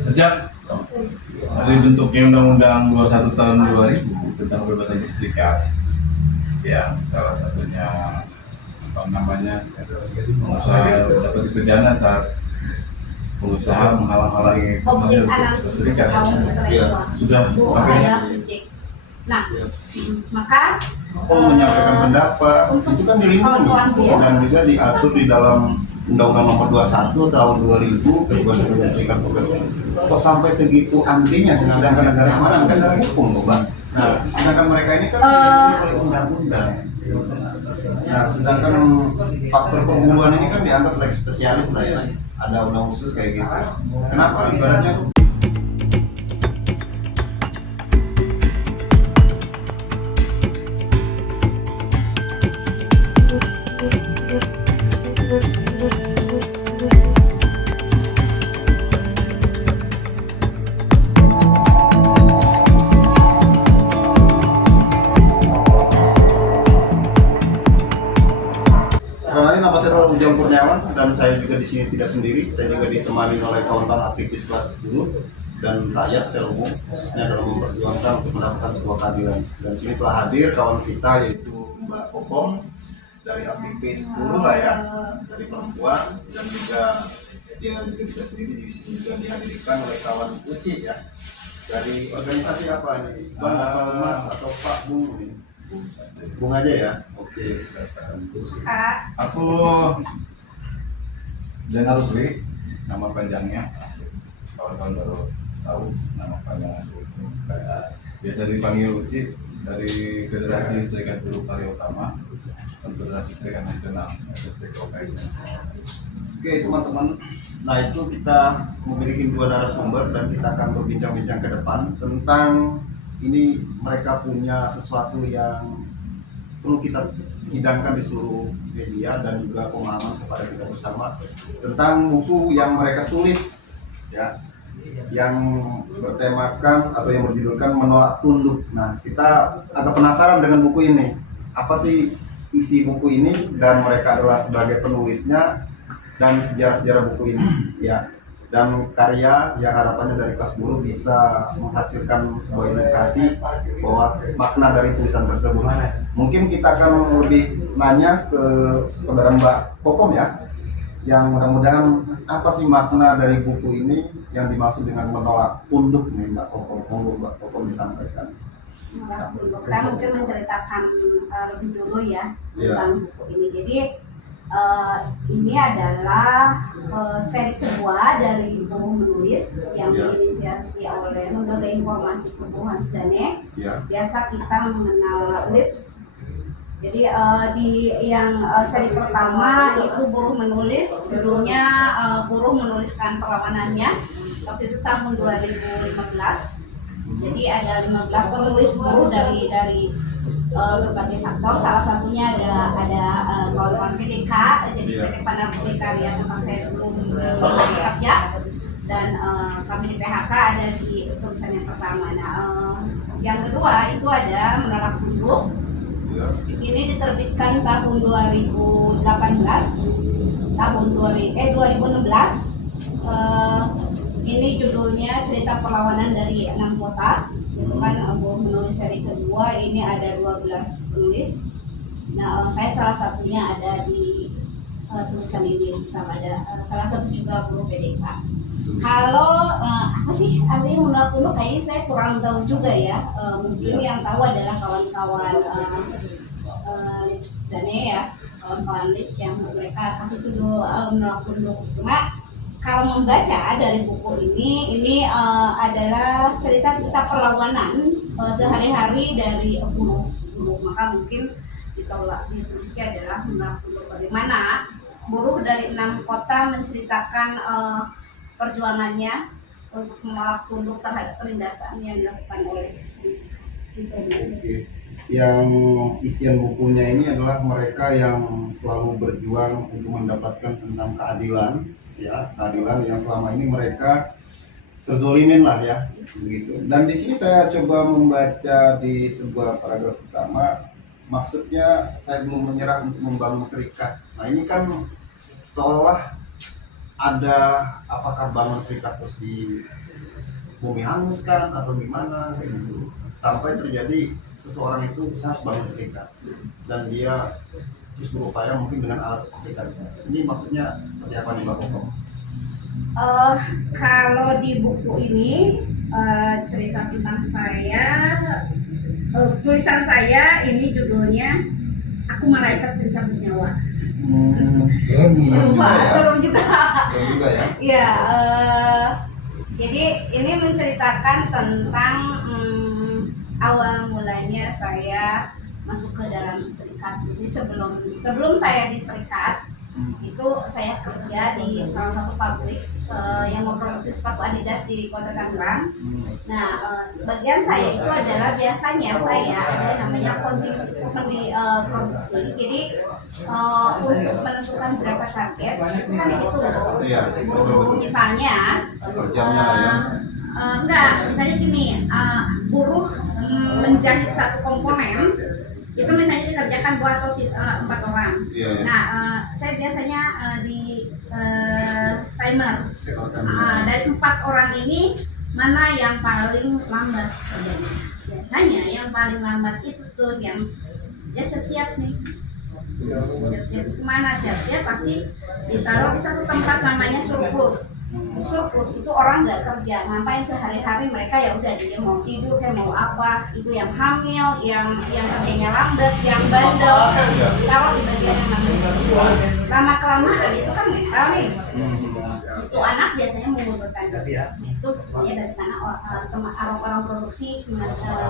Sejak dari bentuknya Undang-Undang 21 tahun 2000 tentang kebebasan berserikat, yang salah satunya apa namanya pengusaha dapat dipidana saat pengusaha menghalang-halangi objek kebebasan analisis berserikat. kaum Ya, intelektual sudah buruh sampai adalah subjek. Nah, maka menyampaikan pendapat itu kan dilindungi dan juga diatur di dalam Undang-Undang Nomor 21 Tahun 2000 kebebasan berserikat pekerja. Kok sampai segitu antinya, sedangkan negara mana negara hukum, Pak? Nah, sedangkan mereka ini kan dilindungi oleh undang-undang. Nah, sedangkan faktor pembunuhan ini kan dianggap lex spesialis lah ya. Ada undang khusus kayak gitu. Kenapa ibaratnya Kenalin, nama saya Ujang Kurniawan dan saya juga di sini tidak sendiri. Saya juga ditemani oleh kawan-kawan aktivis kelas buruh dan rakyat secara umum, khususnya dalam memperjuangkan untuk mendapatkan sebuah keadilan. Dan sini telah hadir kawan kita yaitu Mbak Popom dari aktivis buruh lah ya, dari perempuan, dan juga dia juga tidak sendiri, di sini juga dihadirkan oleh kawan Uci ya. Dari organisasi apa ini? Bang atau Mas atau Pak Bung ini? Bung aja ya. Oke. Aku Zainal Rusli, nama panjangnya. Kawan-kawan baru tahu nama panjang aku. Biasa dipanggil Uci, dari Federasi Serikat Buruh Karya Utama, Konfederasi Serikat Nasional, STKOKS. Oke teman-teman, nah itu kita memiliki dua narasumber dan kita akan berbincang-bincang ke depan tentang ini. Mereka punya sesuatu yang perlu kita hidangkan di seluruh media dan juga pemahaman kepada kita bersama tentang buku yang mereka tulis ya, yang bertemakan atau yang berjudulkan Menolak Tunduk. Nah, kita agak penasaran dengan buku ini. Apa sih isi buku ini, dan mereka adalah sebagai penulisnya dan sejarah-sejarah buku ini ya. Dan karya yang harapannya dari kelas buruh bisa menghasilkan sebuah edukasi bahwa makna dari tulisan tersebut. Mungkin kita akan lebih nanya ke saudara Mbak Popom ya, yang mudah-mudahan apa sih makna dari buku ini yang dimaksud dengan menolak tunduk nih Mbak Popom. Monggo Mbak Popom disampaikan. kita mungkin menceritakan lebih dulu ya tentang buku ini. Jadi ini adalah seri kedua dari buku menulis yang diinisiasi oleh Lembaga Informasi Perempuan Sedane. Biasa kita mengenal LIPS. Jadi di yang seri pertama itu buruh menulis, judulnya buruh menuliskan perlawanannya. Waktu itu tahun 2015. Jadi ada 15 penulis buruh dari berbagai sektor. Salah satunya ada kawan-kawan PDK, jadi PT Pandang Karya tentang saya belum kerja, dan kami di PHK ada di tulisan yang pertama. Nah, yang kedua itu ada Menolak Tunduk. Ini diterbitkan tahun 2018, tahun 2016. Ini judulnya Cerita Perlawanan dari 6 Kota. Itu kan buku menulis seri kedua. Ini ada 12 penulis. Nah, saya salah satunya ada di tulisan ini bersama ada salah satu juga buruh PDK. Kalau apa sih artinya menolak tunduk, kayaknya saya kurang tahu juga ya. Mungkin yang tahu adalah kawan-kawan LIPS dan ya, kawan-kawan LIPS yang mereka kasih tuduh menolak tunduk. Cuma kalau membaca dari buku ini adalah cerita-cerita perlawanan sehari-hari dari buruh. Maka mungkin ditulisnya adalah menolak tunduk, bagaimana buruh dari 6 kota menceritakan perjuangannya untuk menolak tunduk terhadap penindasan yang dilakukan oleh Oke. Yang isian bukunya ini adalah mereka yang selalu berjuang untuk mendapatkan tentang keadilan ya, keadilan yang selama ini mereka terzolimin lah ya begitu. Dan di sini saya coba membaca di sebuah paragraf pertama, maksudnya saya belum menyerah untuk membangun serikat. Nah ini kan seolah ada apakah bangun serikat terus di bumi hanguskan atau gimana kayak gitu, sampai terjadi seseorang itu harus bangun serikat dan dia terus berupaya mungkin dengan alat serikatnya. Ini maksudnya seperti apa nih Mbak Kokom? Kalau di buku ini cerita tentang saya, tulisan saya ini judulnya Aku Malaikat Pencabut Nyawa. Serem juga ya. Serem juga. Serem juga ya. Ya, jadi ini menceritakan tentang awal mulanya saya masuk ke dalam serikat. Jadi sebelum saya di serikat, itu saya kerja di salah satu pabrik yang memproduksi sepatu Adidas di Kota Tangerang. Nah, bagian saya itu adalah biasanya saya ada namanya produksi. Jadi untuk menentukan berapa target itu kan dihitung. Iya, betul. Misalnya Kerjanya lah ya. enggak, misalnya gini, buruh menjahit satu komponen itu misalnya dikerjakan 2 atau 4 orang. Iya. Nah, saya biasanya di timer. Dari 4 orang ini mana yang paling lambat kerjanya. Biasanya yang paling lambat itu tuh yang dia siap-siap nih. Siap-siap kemana? Siap-siap pasti ditaruh di satu tempat namanya surplus. Surplus itu orang nggak kerja, ngapain sehari-hari, mereka ya udah dia mau tidur kayak mau apa, itu yang hamil, yang kerjanya lambat, yang bandel, ditaruh di bagian yang namanya. Lama kelamaan itu kan mental nih. Itu anak biasanya membutuhkan itu sebenarnya dari sana orang produksi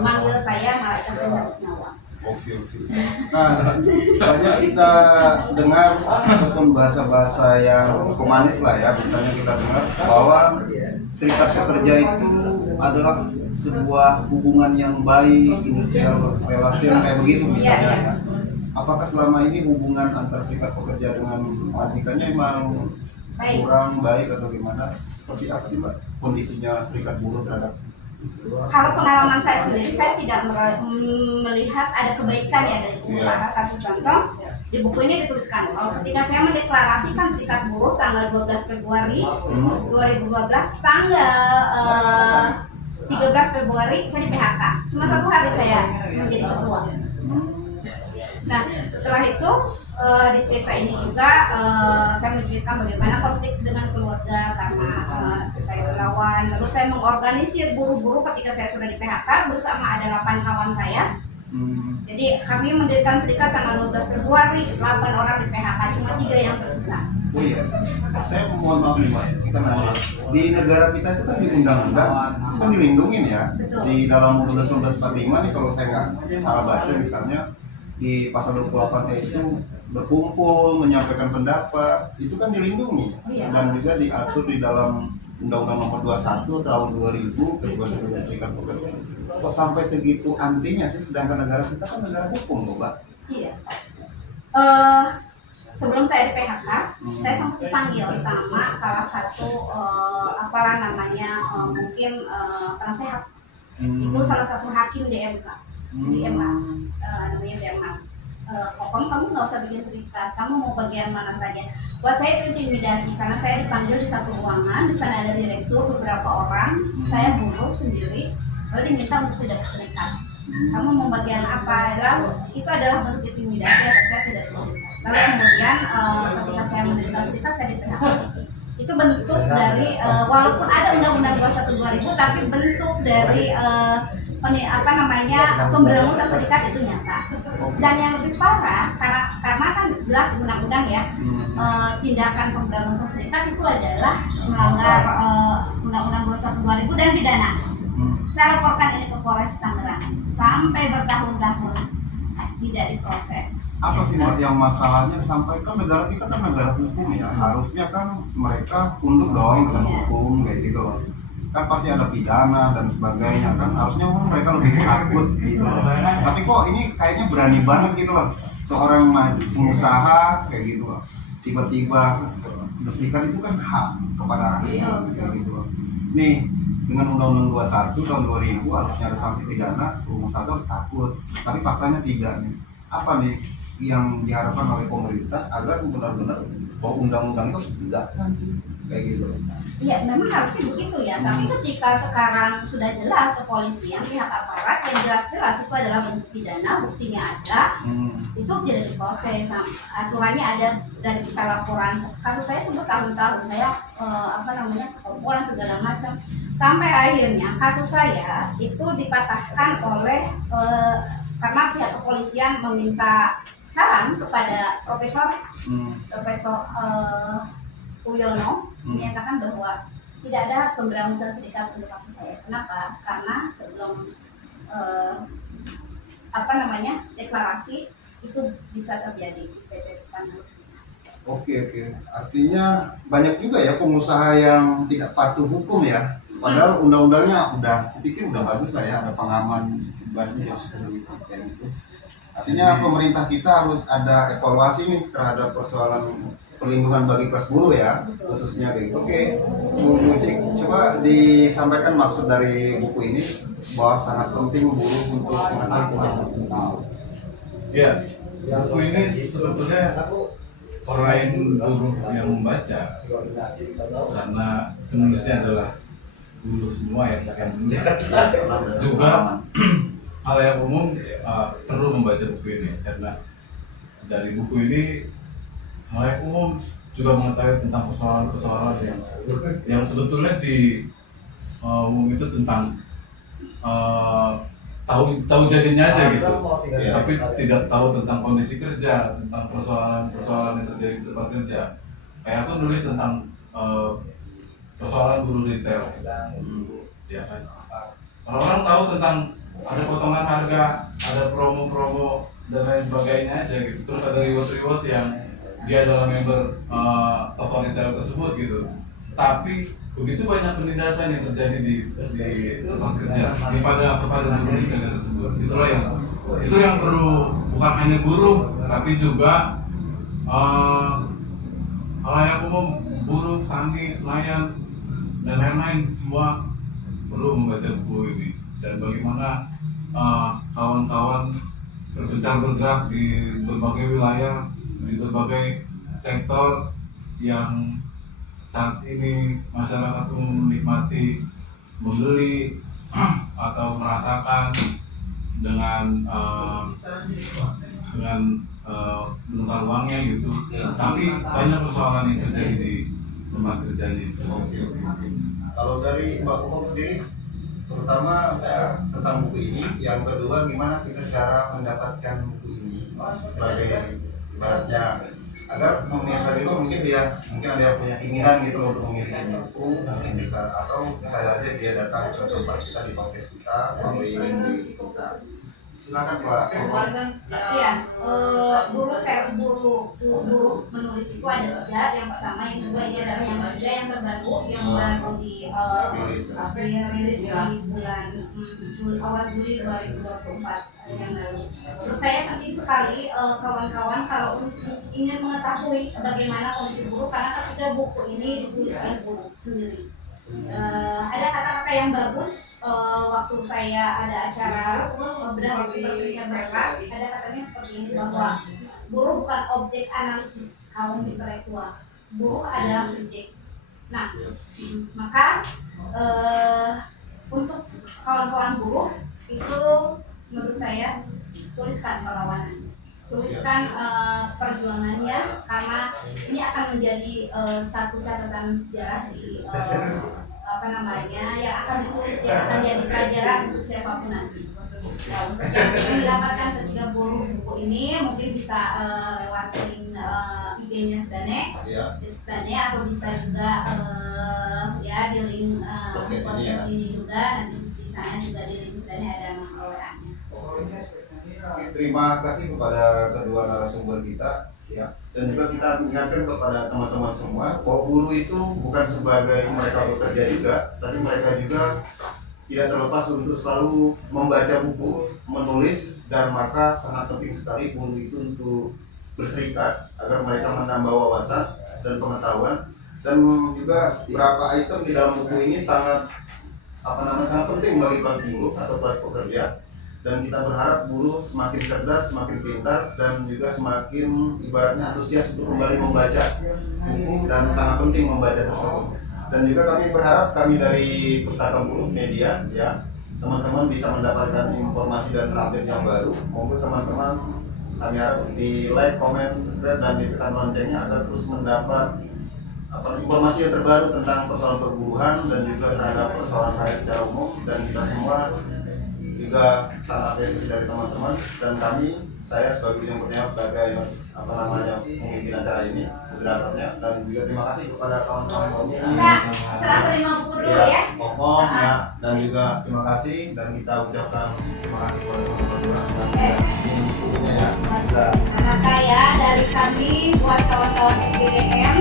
manggil saya Malaikat Pencabut Nyawa. Oke. Nah, banyak kita dengar ataupun bahasa-bahasa yang pemanis lah ya, misalnya kita dengar bahwa serikat pekerja itu adalah sebuah hubungan yang baik, industrial relation kayak begitu misalnya. Ya. Apakah selama ini hubungan antar serikat pekerja dengan majikannya emang kurang baik atau gimana? Seperti apa sih Mbak kondisinya serikat buruh terhadap? Kalau pengalaman saya sendiri, saya tidak melihat ada kebaikan ya dari pengusaha. Satu contoh, di buku ini dituliskan ketika saya mendeklarasikan serikat buruh tanggal 12 Februari 2012, tanggal 13 Februari saya di PHK. Cuma 1 hari saya menjadi ketua. Nah, setelah itu di cerita ini juga saya menceritakan bagaimana konflik dengan keluarga karena saya relawan. Lalu saya mengorganisir buruh-buruh ketika saya sudah di PHK bersama ada 8 kawan saya. Jadi kami mendirikan serikat tanggal 12 Februari, 8 orang di PHK, cuma 3 yang tersisa. Oh iya, saya mohon maaf nih Mbak, kita nanya. Di negara kita itu kan di undang-undang, itu kan dilindungin ya. Betul. Di dalam undang 1945 nih kalau saya nggak salah baca misalnya, di pasal 28 itu berkumpul, menyampaikan pendapat, itu kan dilindungi. Dan juga diatur di dalam Undang-Undang Nomor 21 tahun 2000 kebebasan serikat pekerja. Kok sampai segitu antinya sih, sedangkan negara kita kan negara hukum loh Mbak. Iya. Sebelum saya di PHK, saya sempat dipanggil sama salah satu apalah namanya mungkin penasehat. Itu salah satu hakim di MK. Di MK, namanya di MK. Kokom, kamu nggak usah bikin cerita, kamu mau bagian mana saja. Buat saya itu intimidasi karena saya dipanggil di satu ruangan, di sana ada direktur, beberapa orang, saya buruh sendiri, lalu diminta untuk tidak berserikat. Kamu mau bagian apa? Lalu itu adalah bentuk intimidasi atau saya tidak berserikat. Lalu kemudian ketika saya mendirikan serikat, saya di PHK. Itu bentuk dari walaupun ada Undang-Undang 21 2000, tapi bentuk dari pemberangusan serikat itu nyata. Dan yang lebih parah karena kan jelas di undang-undang ya, tindakan pemberangusan serikat itu adalah melanggar Undang-Undang 21 2000 dan pidana. Saya laporkan ini ke Polres Tangerang sampai bertahun-tahun tidak diproses. Apa sih Mbak yang masalahnya sampai kan negara kita kan negara hukum ya, harusnya kan mereka tunduk dong dengan hukum kayak gitu loh. Kan pasti ada pidana dan sebagainya kan, harusnya mereka lebih takut gitu loh. Tapi kok ini kayaknya berani banget gitu loh, seorang pengusaha kayak gitu loh, tiba-tiba berserikat itu kan hak kepada rakyat kayak gitu loh. Nih dengan Undang-Undang 21 tahun 2000 harusnya ada sanksi pidana, pengusaha harus takut, tapi faktanya tidak nih. Apa nih yang diharapkan oleh pemerintah agar benar-benar bahwa undang-undang itu harus ditegakkan sih? kayak gitu. Iya, memang harusnya begitu ya. Tapi ketika sekarang sudah jelas kepolisian, pihak aparat yang jelas-jelas itu adalah bentuk pidana, buktinya ada, itu tidak diproses. Aturannya ada dan kita laporan. Kasus saya itu bertahun-tahun, saya kebobolan segala macam. Sampai akhirnya kasus saya itu dipatahkan oleh karena pihak kepolisian meminta saran kepada Profesor Uyono menyatakan bahwa tidak ada pemberangusan sedikit untuk kasus saya. Kenapa? Karena sebelum deklarasi itu bisa terjadi di PP Pandu. Oke. Artinya banyak juga ya pengusaha yang tidak patuh hukum ya. Padahal undang-undangnya udah, kupikir udah bagus lah ya, ada pengaman ibaratnya yang sudah lebih kayak gitu. Artinya pemerintah kita harus ada evaluasi nih terhadap persoalan perlindungan bagi kelas buruh ya, khususnya kayak gitu. Oke, Bu Cik, coba disampaikan maksud dari buku ini bahwa sangat penting buruh untuk mengetahui hukum. Ya, buku ini sebetulnya selain buruh yang membaca, karena penulisnya adalah buruh semua yang juga hal yang umum perlu membaca buku ini, karena dari buku ini hal yang umum juga mengetahui tentang persoalan-persoalan yang sebetulnya di umum itu tentang tahu jadinya aja gitu, tapi tidak tahu tentang kondisi kerja, tentang persoalan-persoalan yang terjadi di tempat kerja. Kayak aku nulis tentang persoalan buruh retail, ya kan. Orang-orang tahu tentang ada potongan harga, ada promo-promo dan lain sebagainya aja gitu. Terus ada reward-reward yang dia adalah member toko retail tersebut gitu. Tapi begitu banyak penindasan yang terjadi di tempat kerja kepada buruh retail tersebut. Itu yang perlu, bukan hanya buruh, tapi juga halayak umum, buruh, tani, nelayan dan lain-lain semua perlu membaca buku ini. Dan bagaimana kawan-kawan bergerak di berbagai wilayah, di berbagai sektor yang saat ini masyarakat umum menikmati, membeli atau merasakan dengan menukar uangnya gitu. Tapi banyak persoalan yang terjadi di tempat kerjanya. Oke. Kalau dari Mbak Umum sendiri, terutama saya tentang buku ini, yang kedua gimana kita cara mendapatkan buku ini sebagai ibaratnya agar pemirsa juga mungkin ada yang punya keinginan gitu untuk mengirim buku, mungkin bisa, atau bisa saja dia datang ke tempat kita di podcast kita, membeli di kita. Silakan Pak. Iya, buruh menulis itu ada 3. Yang pertama, yang kedua, ini adalah yang ketiga, yang terbaru, yang baru rilis di bulan awal Juli 2024 yang lalu. Menurut saya penting sekali kawan-kawan kalau ingin mengetahui bagaimana kondisi buruh, karena ketika buku ini ditulis oleh buruh sendiri. Ada kata-kata yang bagus waktu saya ada acara bedah berpikir berat, ada katanya seperti ini, bahwa buruh bukan objek analisis kaum intelektual, buruh adalah subjek. Nah, maka untuk kawan-kawan buruh itu menurut saya tuliskan perlawanan, tuliskan perjuangannya, karena ini akan menjadi satu catatan sejarah di yang akan ditulis, yang akan jadi pelajaran untuk siapapun nanti. Nah, untuk yang mendapatkan ketiga buku ini mungkin bisa lewat link IG-nya Sedane, atau bisa juga di link podcast ini juga, nanti di sana juga di link Sedane ada nomor WA-nya. Terima kasih kepada kedua narasumber kita ya, dan juga kita ingatkan kepada teman-teman semua bahwa buruh itu bukan sebagai mereka bekerja juga, tapi mereka juga tidak terlepas untuk selalu membaca buku, menulis, dan maka sangat penting sekali buruh itu untuk berserikat agar mereka menambah wawasan dan pengetahuan. Dan juga beberapa item di dalam buku ini sangat penting bagi kelas buruh atau kelas pekerja. dan kita berharap buruh semakin cerdas, semakin pintar, dan juga semakin ibaratnya antusias untuk kembali membaca buku dan sangat penting membaca tersebut. Dan juga kami berharap kami dari Pustaka Buruh Media ya, teman-teman bisa mendapatkan informasi dan update yang baru. Monggo teman-teman kami harap di like, comment, subscribe, dan ditekan loncengnya agar terus mendapat informasi yang terbaru tentang persoalan perburuhan dan juga terhadap persoalan rakyat secara umum. Dan kita semua juga sangat apresiasi dari teman-teman, dan saya sebagai Ujung Kurniawan sebagai pemimpin acara ini, moderatornya, dan juga terima kasih kepada kawan-kawan komisi. Kita serah terima buku dulu ya. Kokom ya, dan juga terima kasih, dan kita ucapkan terima kasih kepada teman-teman dan ya bisa Maka ya dari kami buat kawan-kawan SDM